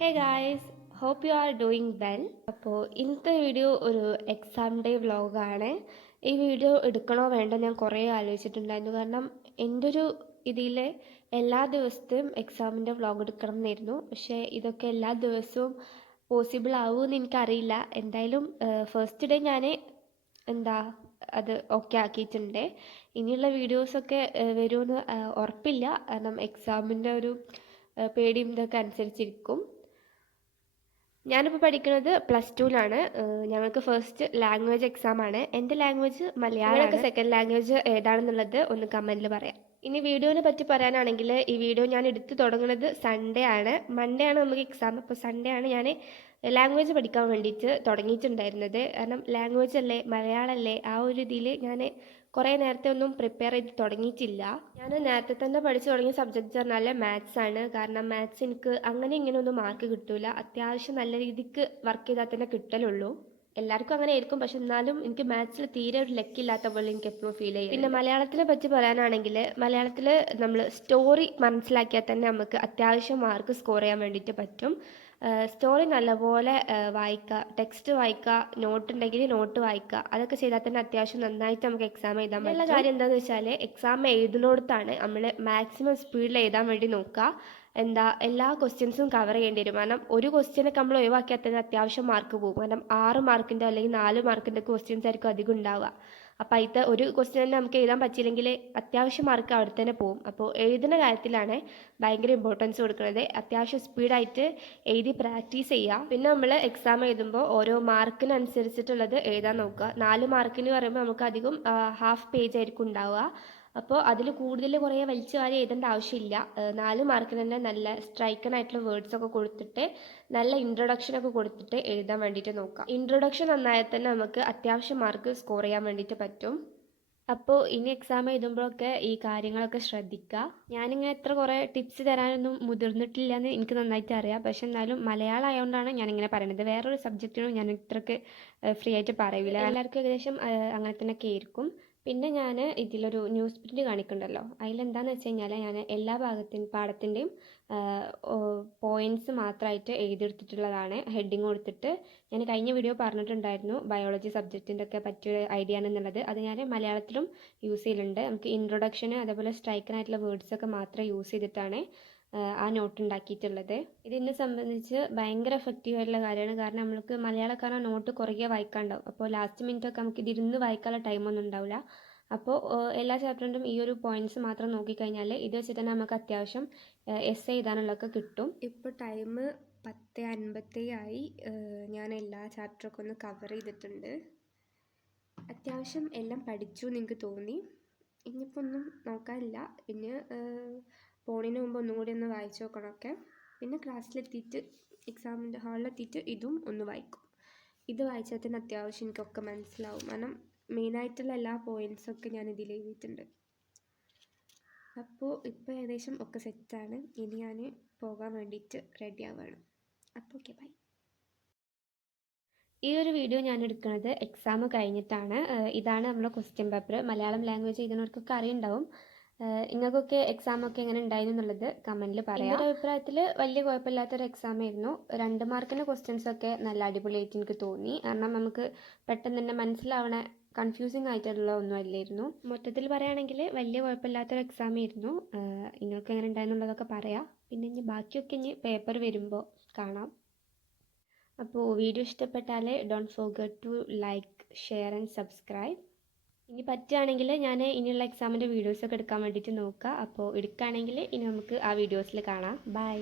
Hey guys, hope you are doing well. അപ്പോൾ ഇന്നത്തെ video ഒരു എക്സാം ഡേ വ്ലോഗാണ്. ഈ വീഡിയോ എടുക്കണോ വേണ്ടോ ഞാൻ കുറേ ആലോചിച്ചിട്ടുണ്ടായിരുന്നു. കാരണം എൻ്റെ ഒരു ഇതിൽ എല്ലാ ദിവസത്തെയും എക്സാമിൻ്റെ വ്ലോഗ് എടുക്കണം എന്നായിരുന്നു. പക്ഷേ ഇതൊക്കെ എല്ലാ ദിവസവും പോസിബിൾ ആവുമെന്ന് എനിക്കറിയില്ല. എന്തായാലും ഫസ്റ്റ് ഡേ ഞാൻ അത് ഓക്കെ ആക്കിയിട്ടുണ്ട്. ഇനിയുള്ള വീഡിയോസൊക്കെ വരുമെന്ന് ഉറപ്പില്ല. കാരണം എക്സാമിൻ്റെ ഒരു പേടിയും ഇതൊക്കെ അനുസരിച്ചിരിക്കും. ഞാനിപ്പോൾ പഠിക്കുന്നത് +2-ലാണ്. ഞങ്ങൾക്ക് ഫസ്റ്റ് ലാംഗ്വേജ് എക്സാമാണ്. എൻ്റെ ലാംഗ്വേജ് മലയാളമാണ്. സെക്കൻഡ് ലാംഗ്വേജ് ഏതാണെന്നുള്ളത് ഒന്ന് കമൻറ്റിൽ പറയാം. ഇനി വീഡിയോനെ പറ്റി പറയാനാണെങ്കിൽ ഈ വീഡിയോ ഞാൻ എടുത്ത് തുടങ്ങുന്നത് സൺഡേ ആണ്. മൺഡേ ആണ് നമുക്ക് എക്സാം. അപ്പോൾ സൺഡേ ആണ് ഞാൻ ലാംഗ്വേജ് പഠിക്കാൻ വേണ്ടിയിട്ട് തുടങ്ങിയിട്ടുണ്ടായിരുന്നത്. കാരണം ലാംഗ്വേജ് അല്ലേ, മലയാളമല്ലേ, ആ ഒരു ഇതിൽ ഞാൻ കുറേ നേരത്തെ ഒന്നും പ്രിപ്പയർ ചെയ്ത് തുടങ്ങിയിട്ടില്ല. ഞാൻ നേരത്തെ തന്നെ പഠിച്ചു തുടങ്ങിയ സബ്ജക്റ്റ് പറഞ്ഞാൽ മാത്സ് ആണ്. കാരണം മാത്സ് എനിക്ക് അങ്ങനെ ഇങ്ങനെയൊന്നും മാർക്ക് കിട്ടില്ല. അത്യാവശ്യം നല്ല രീതിക്ക് വർക്ക് ചെയ്താൽ തന്നെ കിട്ടലുള്ളൂ. എല്ലാവർക്കും അങ്ങനെ ആയിരിക്കും. പക്ഷെ എന്നാലും എനിക്ക് മാത്സിൽ തീരെ ഒരു ലക്കില്ലാത്ത പോലെ എനിക്ക് എപ്പോഴും ഫീൽ ചെയ്യും. പിന്നെ മലയാളത്തിനെ പറ്റി പറയാനാണെങ്കിൽ മലയാളത്തിൽ നമ്മൾ സ്റ്റോറി മനസ്സിലാക്കിയാൽ തന്നെ നമുക്ക് അത്യാവശ്യം മാർക്ക് സ്കോർ ചെയ്യാൻ വേണ്ടിയിട്ട് പറ്റും. സ്റ്റോറി നല്ലപോലെ വായിക്കുക, ടെക്സ്റ്റ് വായിക്കുക, നോട്ട് ഉണ്ടെങ്കിൽ നോട്ട് വായിക്കുക. അതൊക്കെ ചെയ്താൽ തന്നെ അത്യാവശ്യം നന്നായിട്ട് നമുക്ക് എക്സാം എഴുതാൻ പറ്റും. കാര്യം എന്താണെന്ന് വെച്ചാൽ എക്സാം എഴുതുന്നിടത്താണ് നമ്മൾ മാക്സിമം സ്പീഡിൽ എഴുതാൻ വേണ്ടി നോക്കുക. എല്ലാ ക്വസ്റ്റ്യൻസും കവർ ചെയ്യേണ്ടി വരും. കാരണം ഒരു ക്വസ്റ്റ്യനൊക്കെ നമ്മൾ ഒഴിവാക്കിയാൽ തന്നെ അത്യാവശ്യം മാർക്ക് പോകും. കാരണം 6 മാർക്കിൻ്റെ അല്ലെങ്കിൽ 4 മാർക്കിൻ്റെ ക്വസ്റ്റ്യൻസ് ആയിരിക്കും അധികം ഉണ്ടാവുക. അപ്പോൾ അതിൽ ഒരു ക്വസ്റ്റ്യൻ തന്നെ നമുക്ക് എഴുതാൻ പറ്റിയില്ലെങ്കിൽ അത്യാവശ്യം മാർക്ക് അവിടെ തന്നെ പോകും. അപ്പോൾ എഴുതുന്ന കാര്യത്തിലാണ് ഭയങ്കര ഇമ്പോർട്ടൻസ് കൊടുക്കുന്നത്. അത്യാവശ്യം സ്പീഡായിട്ട് എഴുതി പ്രാക്ടീസ് ചെയ്യുക. പിന്നെ നമ്മൾ എക്സാം എഴുതുമ്പോൾ ഓരോ മാർക്കിനനുസരിച്ചിട്ടുള്ളത് എഴുതാൻ നോക്കുക. 4 മാർക്കിന് പറയുമ്പോൾ നമുക്ക് അധികം ഹാഫ് പേജ് ആയിരിക്കും ഉണ്ടാവുക. അപ്പോൾ അതിൽ കൂടുതൽ കുറേ വലിച്ചു വാരി എഴുതേണ്ട ആവശ്യമില്ല. 4 മാർക്കിന് തന്നെ നല്ല സ്ട്രൈക്കനായിട്ടുള്ള വേർഡ്സൊക്കെ കൊടുത്തിട്ട് നല്ല ഇൻട്രൊഡക്ഷനൊക്കെ കൊടുത്തിട്ട് എഴുതാൻ വേണ്ടിയിട്ട് നോക്കാം. ഇൻട്രൊഡക്ഷൻ നന്നായാൽ തന്നെ നമുക്ക് അത്യാവശ്യം മാർക്ക് സ്കോർ ചെയ്യാൻ വേണ്ടിയിട്ട് പറ്റും. അപ്പോൾ ഇനി എക്സാം എഴുതുമ്പോഴൊക്കെ ഈ കാര്യങ്ങളൊക്കെ ശ്രദ്ധിക്കുക. ഞാനിങ്ങനെ എത്ര കുറേ ടിപ്സ് തരാനൊന്നും മുതിർന്നിട്ടില്ല എന്ന് എനിക്ക് നന്നായിട്ട് അറിയാം. പക്ഷെ എന്നാലും മലയാളം ആയതുകൊണ്ടാണ് ഞാനിങ്ങനെ പറയുന്നത്. വേറൊരു സബ്ജക്റ്റിനും ഞാൻ ഇത്രയ്ക്ക് ഫ്രീ ആയിട്ട് പറയില്ല. എല്ലാവർക്കും ഏകദേശം അങ്ങനെ തന്നെയൊക്കെ ആയിരിക്കും. പിന്നെ ഞാൻ ഇതിലൊരു ന്യൂസ് പ്രിൻ്റ് കാണിക്കുന്നുണ്ടല്ലോ, അതിലെന്താണെന്ന് വെച്ച് കഴിഞ്ഞാൽ ഞാൻ എല്ലാ പാഠത്തിൻ്റെയും പോയിൻറ്റ്സ് മാത്രമായിട്ട് എഴുതിയെടുത്തിട്ടുള്ളതാണ്. ഹെഡിങ് കൊടുത്തിട്ട് ഞാൻ കഴിഞ്ഞ വീഡിയോ പറഞ്ഞിട്ടുണ്ടായിരുന്നു ബയോളജി സബ്ജക്റ്റിൻ്റെ ഒക്കെ പറ്റിയ ഐഡിയ ആണെന്നുള്ളത്. അത് ഞാൻ മലയാളത്തിലും യൂസ് ചെയ്യലുണ്ട്. നമുക്ക് ഇൻട്രൊഡക്ഷന് അതേപോലെ സ്ട്രൈക്കനായിട്ടുള്ള വേർഡ്സൊക്കെ മാത്രം യൂസ് ചെയ്തിട്ടാണ് ആ നോട്ട് ഉണ്ടാക്കിയിട്ടുള്ളത്. ഇതിനെ സംബന്ധിച്ച് ഭയങ്കര എഫക്റ്റീവായിട്ടുള്ള കാര്യമാണ്. കാരണം നമ്മൾക്ക് മലയാളക്കാരൻ നോട്ട് കുറേ വായിക്കാനുണ്ടാവും. അപ്പോൾ ലാസ്റ്റ് മിനിറ്റൊക്കെ നമുക്ക് ഇതിരുന്ന് വായിക്കാനുള്ള ടൈമൊന്നും ഉണ്ടാവില്ല. അപ്പോൾ എല്ലാ ചാപ്റ്ററിൻ്റെയും ഈ ഒരു പോയിൻറ്റ്സ് മാത്രം നോക്കിക്കഴിഞ്ഞാൽ ഇത് വെച്ചിട്ട് തന്നെ നമുക്ക് അത്യാവശ്യം എസ്സേ എഴുതാനുള്ളതൊക്കെ കിട്ടും. ഇപ്പോൾ ടൈം 10:57 ആയി. ഞാൻ എല്ലാ ചാപ്റ്ററൊക്കെ ഒന്ന് കവർ ചെയ്തിട്ടുണ്ട്. അത്യാവശ്യം എല്ലാം പഠിച്ചു എന്ന് എനിക്ക് തോന്നി. ഇനിയിപ്പോൾ ഒന്നും നോക്കാനില്ല. പിന്നെ പോണതിന് മുമ്പ് ഒന്നും കൂടി ഒന്ന് വായിച്ചു നോക്കണമൊക്കെ. പിന്നെ ക്ലാസ്സിലെത്തിയിട്ട് എക്സാമിൻ്റെ ഹാളിലെത്തിയിട്ട് ഇതും ഒന്ന് വായിക്കും. ഇത് വായിച്ചാൽ തന്നെ അത്യാവശ്യം എനിക്കൊക്കെ മനസ്സിലാവും. കാരണം മെയിനായിട്ടുള്ള എല്ലാ പോയിൻറ്റ്സൊക്കെ ഞാൻ ഇതിൽ എഴുതിയിട്ടുണ്ട്. അപ്പോൾ ഇപ്പോൾ ഏകദേശം ഒക്കെ സെറ്റാണ്. ഇനി ഞാൻ പോകാൻ വേണ്ടിയിട്ട് റെഡി ആവുകയാണ്. അപ്പോൾ ഓക്കെ, ബൈ. ഈ ഒരു വീഡിയോ ഞാൻ എടുക്കുന്നത് എക്സാം കഴിഞ്ഞിട്ടാണ്. ഇതാണ് നമ്മുടെ ക്വസ്റ്റ്യൻ പേപ്പർ. മലയാളം ലാംഗ്വേജ് എഴുതുന്നവർക്കൊക്കെ അറിയുണ്ടാവും. നിങ്ങൾക്കൊക്കെ എക്സാമൊക്കെ എങ്ങനെ ഉണ്ടായിരുന്നു എന്നുള്ളത് കമൻറ്റിൽ പറയാം. എൻ്റെ അഭിപ്രായത്തിൽ വലിയ കുഴപ്പമില്ലാത്തൊരു എക്സാം ആയിരുന്നു. 2 മാർക്കിൻ്റെ ക്വസ്റ്റ്യൻസൊക്കെ നല്ല അടിപൊളിയായിട്ട് എനിക്ക് തോന്നി. കാരണം നമുക്ക് പെട്ടെന്ന് തന്നെ മനസ്സിലാവണ കൺഫ്യൂസിങ് ആയിട്ടുള്ള ഒന്നും അല്ലായിരുന്നു. മൊത്തത്തിൽ പറയുകയാണെങ്കിൽ വലിയ കുഴപ്പമില്ലാത്തൊരു എക്സാം ആയിരുന്നു. നിങ്ങൾക്ക് എങ്ങനെ ഉണ്ടായിരുന്നുള്ളതൊക്കെ പറയാം. പിന്നെ ഇനി ബാക്കിയൊക്കെ ഇനി പേപ്പർ വരുമ്പോൾ കാണാം. അപ്പോൾ വീഡിയോ ഇഷ്ടപ്പെട്ടാൽ don't forget to like, share and subscribe. ഇനി പറ്റുകയാണെങ്കിൽ ഞാൻ ഇനിയുള്ള എക്സാമിൻ്റെ വീഡിയോസൊക്കെ എടുക്കാൻ വേണ്ടിയിട്ട് നോക്കാം. അപ്പോൾ എടുക്കുകയാണെങ്കിൽ ഇനി നമുക്ക് ആ വീഡിയോസിൽ കാണാം. ബൈ.